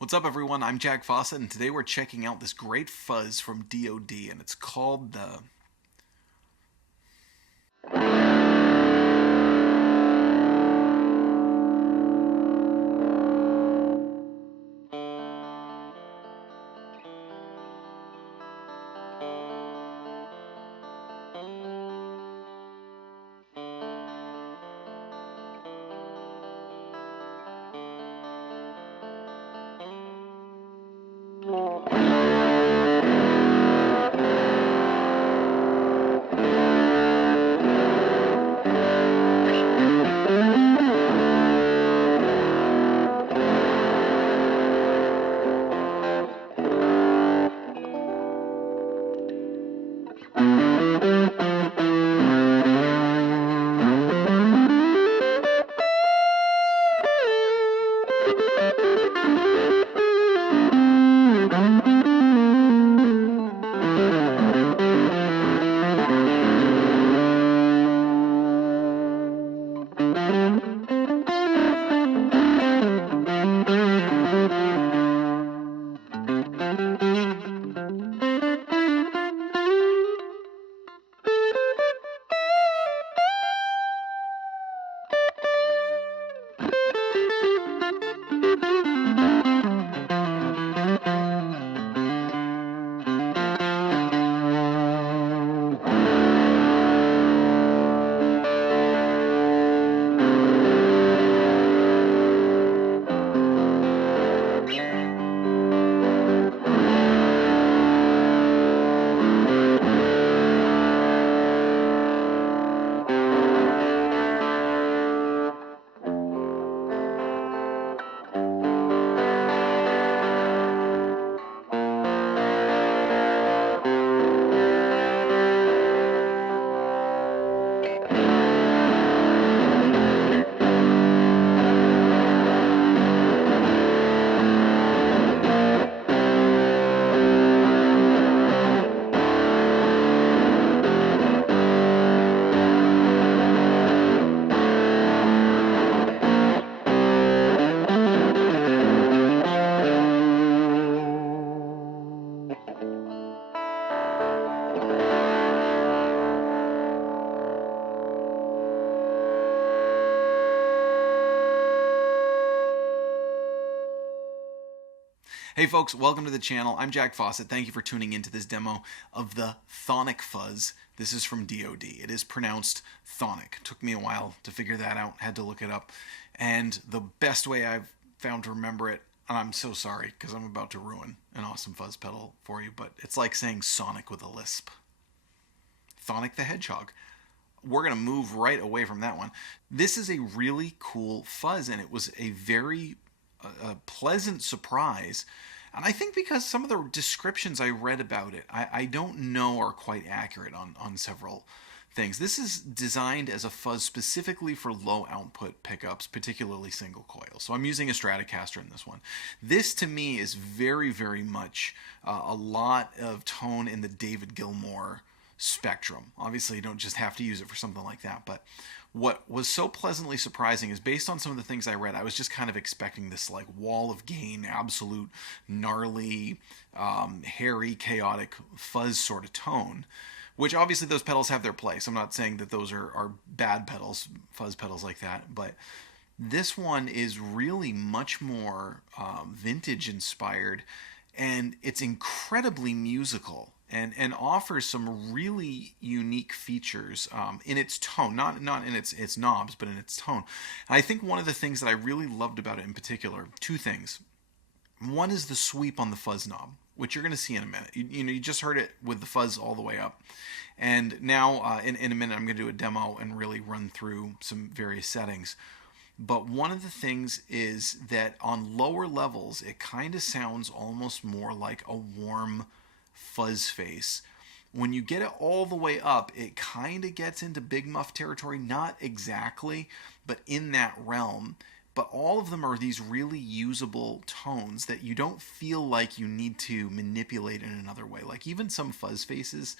What's up, everyone? I'm Jack Fossett, and today we're checking out this great fuzz from DOD, and it's called the... Hey folks, welcome to the channel. I'm Jack Fossett. Thank you for tuning into this demo of the Chthonic fuzz. This is from DOD. It is pronounced Chthonic. Took me a while to figure that out, had to look it up. And the best way I've found to remember it, and I'm so sorry because I'm about to ruin an awesome fuzz pedal for you, but it's like saying Sonic with a lisp. Chthonic the Hedgehog. We're going to move right away from that one. This is a really cool fuzz, and it was a very pleasant surprise. And I think because some of the descriptions I read about it, I don't know are quite accurate on several things. This is designed as a fuzz specifically for low output pickups, particularly single coil. So I'm using a Stratocaster in this one. This to me is very, very much a lot of tone in the David Gilmour spectrum. Obviously, you don't just have to use it for something like that, but what was so pleasantly surprising is based on some of the things I read, I was just kind of expecting this like wall of gain, absolute gnarly, hairy, chaotic fuzz sort of tone, which obviously those pedals have their place. I'm not saying that those are bad pedals, fuzz pedals like that, but this one is really much more vintage inspired, and it's incredibly musical. And offers some really unique features in its tone, not in its knobs, but in its tone. And I think one of the things that I really loved about it in particular, two things. One is the sweep on the fuzz knob, which you're going to see in a minute. You just heard it with the fuzz all the way up. And now in a minute I'm going to do a demo and really run through some various settings. But one of the things is that on lower levels, it kind of sounds almost more like a warm fuzz face. When you get it all the way up, it kind of gets into big muff territory. Not exactly, but in that realm. But all of them are these really usable tones that you don't feel like you need to manipulate in another way. Like even some fuzz faces,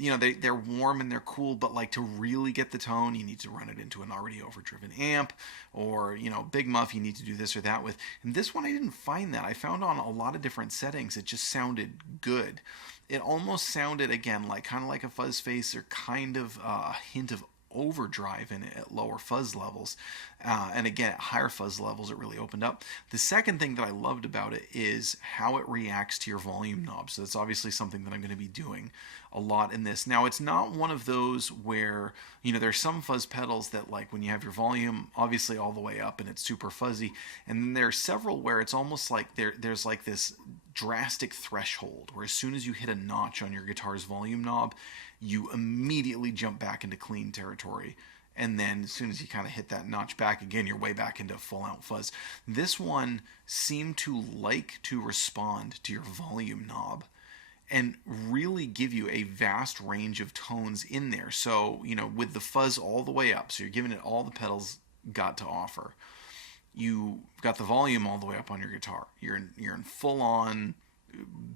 they're warm and they're cool, but like to really get the tone, you need to run it into an already overdriven amp, or big muff, you need to do this or that with. And this one, I didn't find that. I found on a lot of different settings it just sounded good. It almost sounded, again, like kind of like a fuzz face, or kind of a hint of overdrive in it at lower fuzz levels. And again, at higher fuzz levels, it really opened up. The second thing that I loved about it is how it reacts to your volume knob. So that's obviously something that I'm going to be doing a lot in this. Now, it's not one of those where, there's some fuzz pedals that, like, when you have your volume obviously all the way up and it's super fuzzy, and then there are several where it's almost like there's like this drastic threshold where as soon as you hit a notch on your guitar's volume knob, you immediately jump back into clean territory. And then as soon as you kind of hit that notch back again, you're way back into full out fuzz. This one seemed to like to respond to your volume knob and really give you a vast range of tones in there. So, with the fuzz all the way up, so you're giving it all the pedals got to offer. You got the volume all the way up on your guitar. You're in full on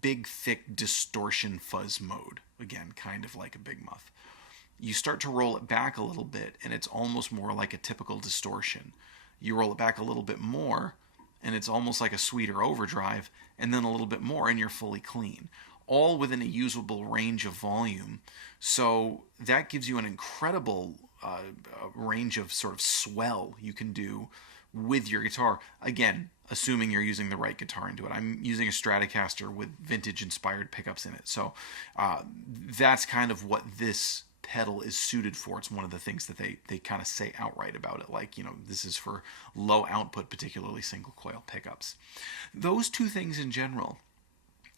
big, thick distortion fuzz mode. Again, kind of like a big muff. You start to roll it back a little bit, and it's almost more like a typical distortion. You roll it back a little bit more, and it's almost like a sweeter overdrive, and then a little bit more, and you're fully clean. All within a usable range of volume. So that gives you an incredible range of sort of swell you can do with your guitar. Again, assuming you're using the right guitar into it. I'm using a Stratocaster with vintage inspired pickups in it. So that's kind of what this pedal is suited for. It's one of the things that they kind of say outright about it. Like, this is for low output, particularly single coil pickups. Those two things in general,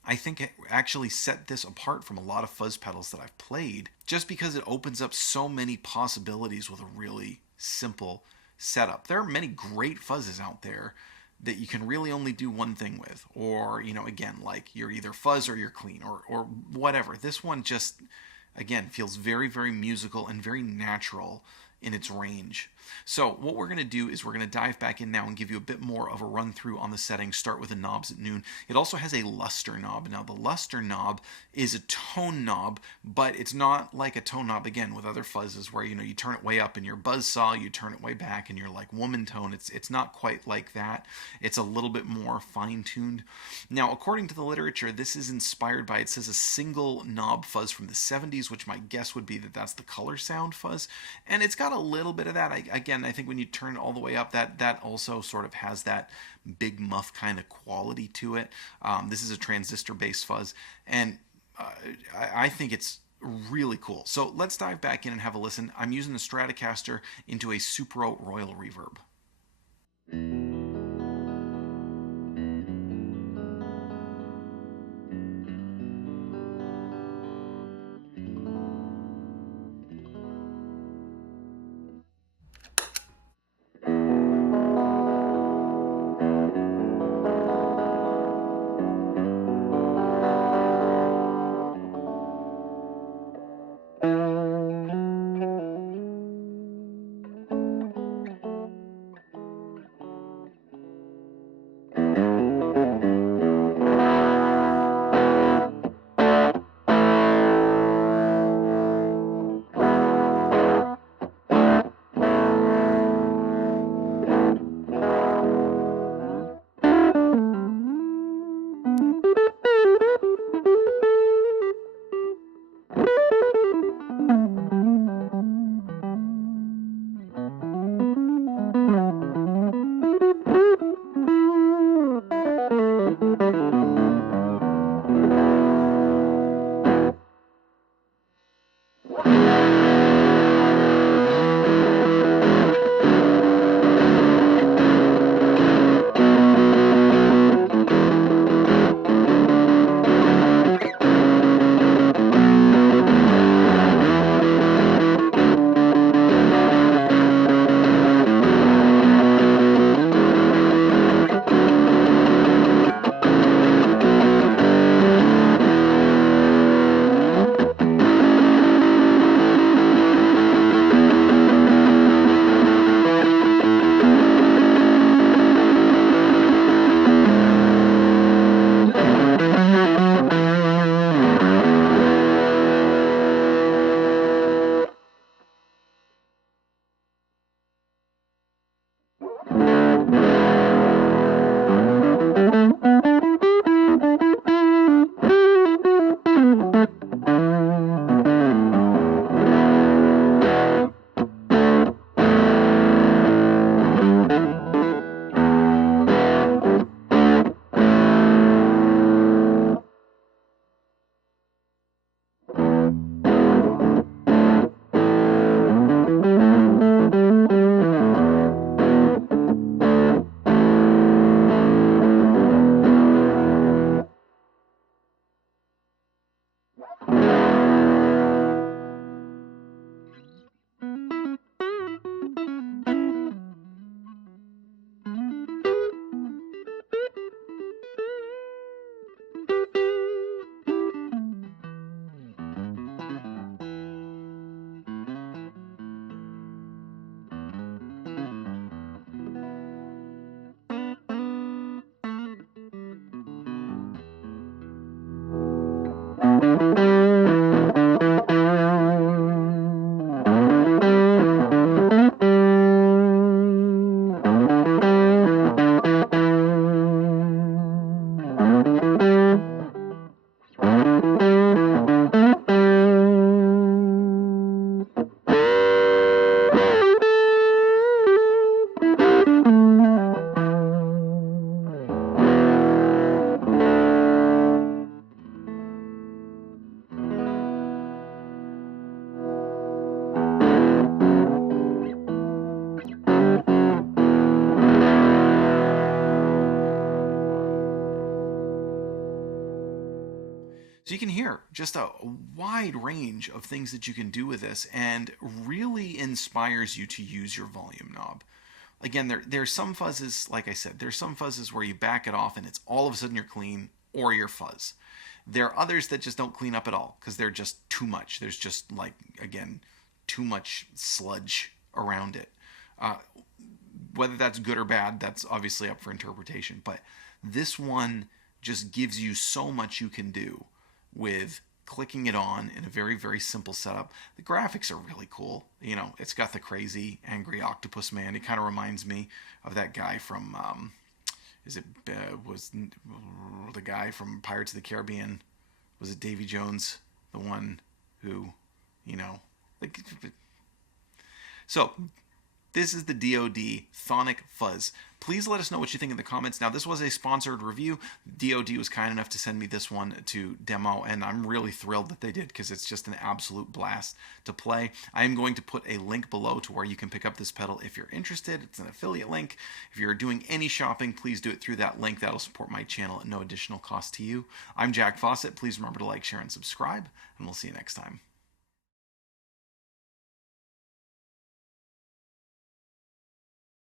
I think it actually set this apart from a lot of fuzz pedals that I've played, just because it opens up so many possibilities with a really simple setup. There are many great fuzzes out there that you can really only do one thing with, or again, like you're either fuzz or you're clean, or whatever. This one just, again, feels very, very musical and very natural in its range. So what we're going to do is we're going to dive back in now and give you a bit more of a run through on the settings. Start with the knobs at noon. It also has a luster knob. Now the luster knob is a tone knob, but it's not like a tone knob, again, with other fuzzes where you turn it way up in your buzzsaw, you turn it way back and you're like woman tone. It's not quite like that. It's a little bit more fine-tuned. Now, according to the literature, this is inspired by, it says, a single knob fuzz from the 70s, which my guess would be that that's the color sound fuzz, and it's got a little bit of that. Again, I think when you turn it all the way up, that also sort of has that big muff kind of quality to it. This is a transistor-based fuzz, and I think it's really cool. So let's dive back in and have a listen. I'm using the Stratocaster into a Supro Royal Reverb. So you can hear just a wide range of things that you can do with this, and really inspires you to use your volume knob. Again, there's some fuzzes, like I said, there's some fuzzes where you back it off and it's all of a sudden you're clean or you're fuzz. There are others that just don't clean up at all because they're just too much. There's just, like, again, too much sludge around it. Whether that's good or bad, that's obviously up for interpretation. But this one just gives you so much you can do with clicking it on in a very, very simple setup. The graphics are really cool. You know, it's got the crazy angry octopus man. It kind of reminds me of that guy from was the guy from Pirates of the Caribbean? Was it Davy Jones, the one who, you know, like, so this is the DOD Chthonic Fuzz. Please let us know what you think in the comments. Now, this was a sponsored review. DOD was kind enough to send me this one to demo, and I'm really thrilled that they did because it's just an absolute blast to play. I am going to put a link below to where you can pick up this pedal if you're interested. It's an affiliate link. If you're doing any shopping, please do it through that link. That'll support my channel at no additional cost to you. I'm Jack Fossett. Please remember to like, share, and subscribe, and we'll see you next time.